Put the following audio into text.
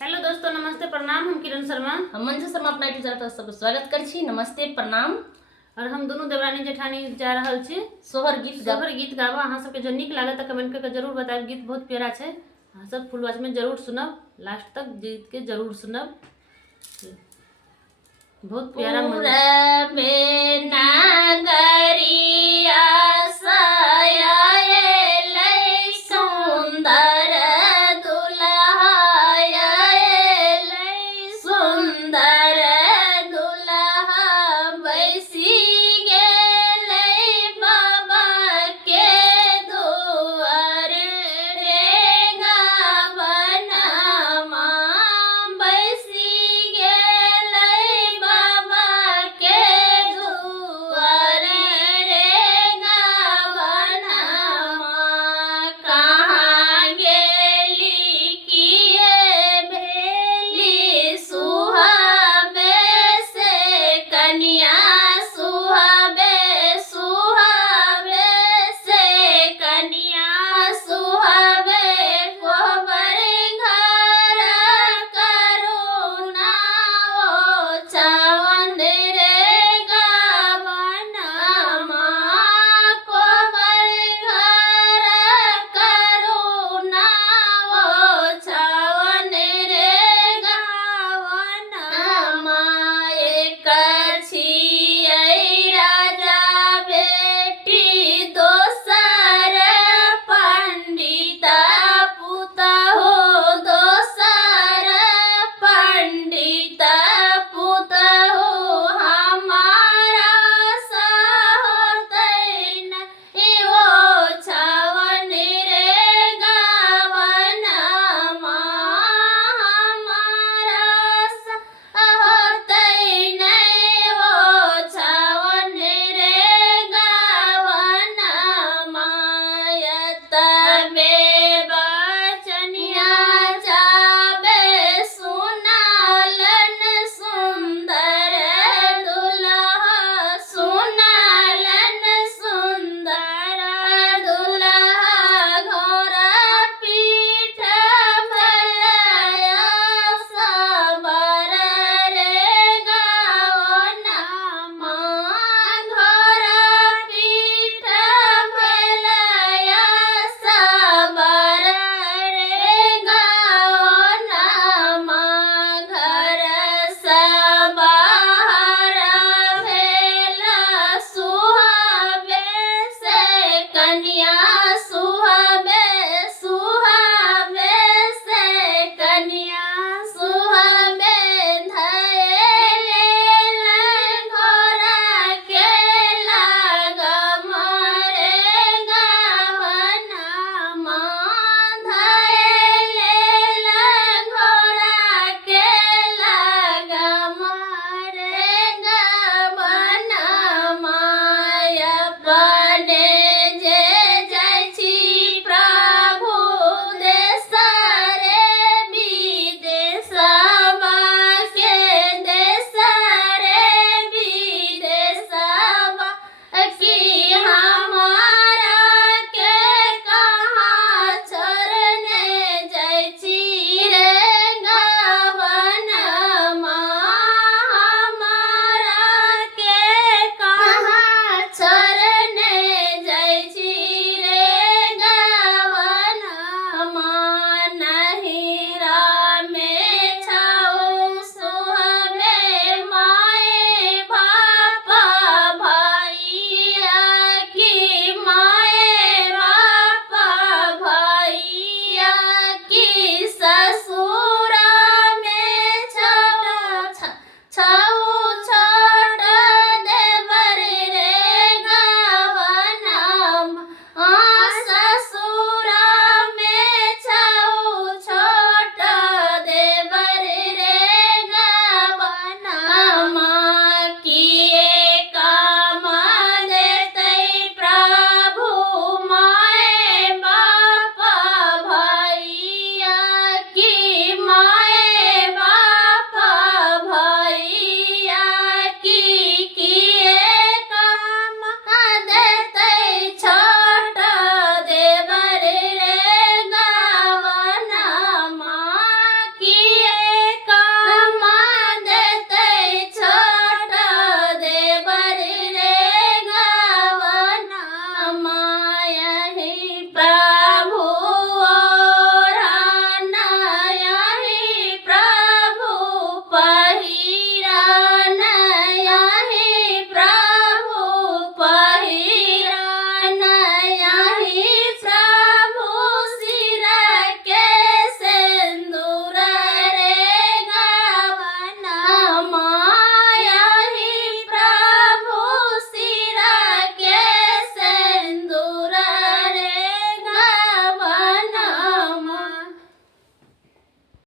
Hello दोस्तों, नमस्ते प्रणाम। हम किरण शर्मा हम मंजू शर्मा अपना यूट्यूब चैनल पर सबके स्वागत कर छी। नमस्ते प्रणाम। और हम दोनों देवरानी जेठानी जा रहल छी सोहर गीत गाबा। अहाँ सबके जो नीक लागत कमेंट करके जरूर बताएब। गीत बहुत प्यारा है, अहाँ सब फुल वॉच में जरूर सुनब, लास्ट तक गीत के जरूर सुनब। बहुत प्यारा में नागर